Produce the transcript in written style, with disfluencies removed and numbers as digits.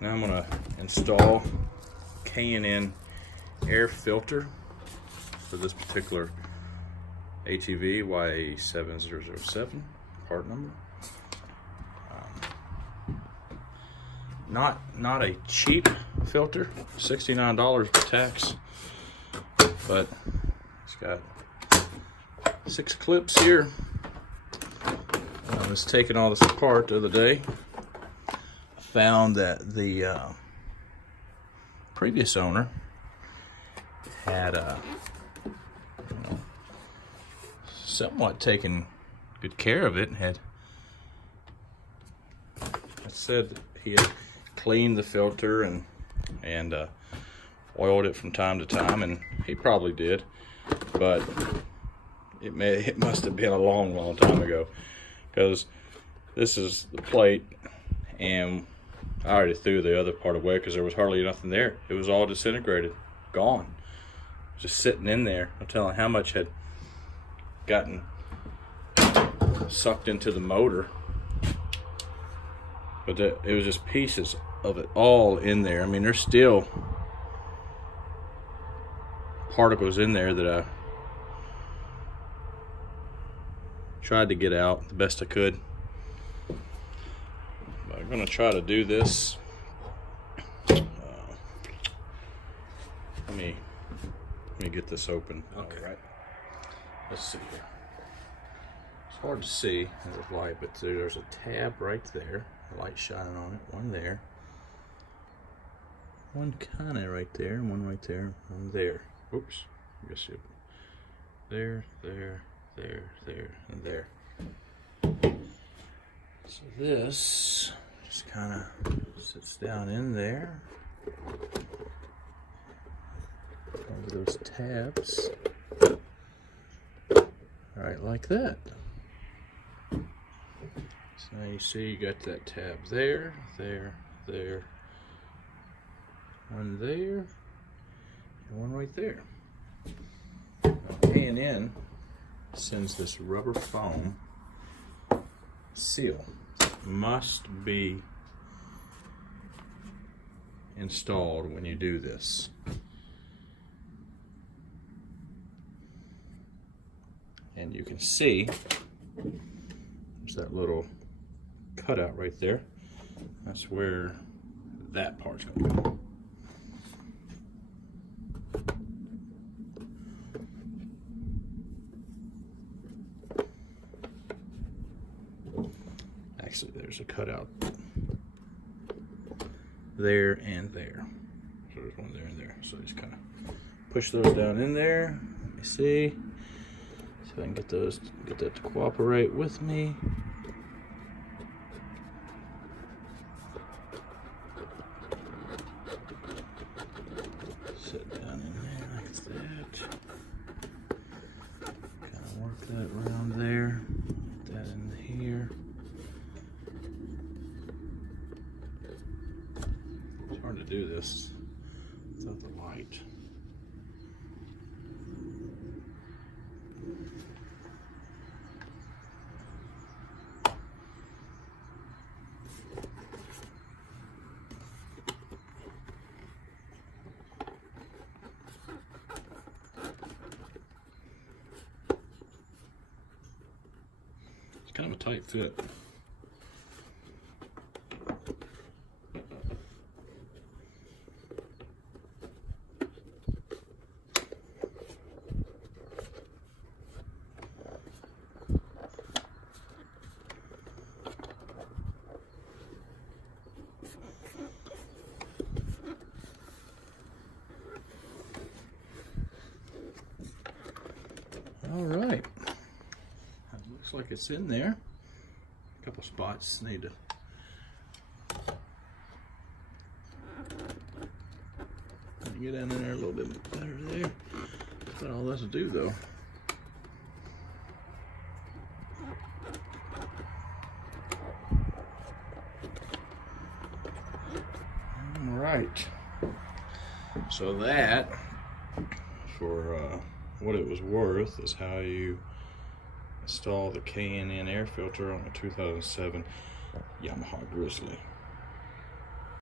Now I'm gonna install K&N air filter for this particular ATV YA7007 part number. Not a cheap filter, $69 with tax, but it's got 6 clips here. I was taking all this apart the other day. I found that the previous owner had somewhat taken good care of it, and had said he had cleaned the filter and oiled it from time to time, and he probably did, but it must have been a long time ago, because this is the plate, and I already threw the other part away because there was hardly nothing there. It was all disintegrated, gone, just sitting in there. I'm telling how much had gotten sucked into the motor, but it was just pieces of it all in there. I mean, there's still particles in there that I tried to get out the best I could. But I'm gonna try to do this. Let me get this open. Okay. All right. Let's see here. It's hard to see in the light, but there's a tab right there. The light shining on it. One there. One kind of right there. One right there. One there. Oops. I guess you. There, and there. So this just kind of sits down in there. Over those tabs. Right, like that. So now you see you got that tab there, one there, and one right there. Now, K&N sends this rubber foam seal. Must be installed when you do this. And you can see there's that little cutout right there. That's where that part's going to go. Actually, there's a cutout there and there. So there's one there and there. So just kind of push those down in there. Let me see. So I can get that to cooperate with me. Sit down in there like that. Kind of work that around there. Put that in here. It's hard to do this without the light. Kind of a tight fit. All right. Looks like it's in there. A couple spots need to get in there a little bit better there. That's all this will do though. All right. So that, for what it was worth, is how you install the K&N air filter on a 2007 Yamaha Grizzly.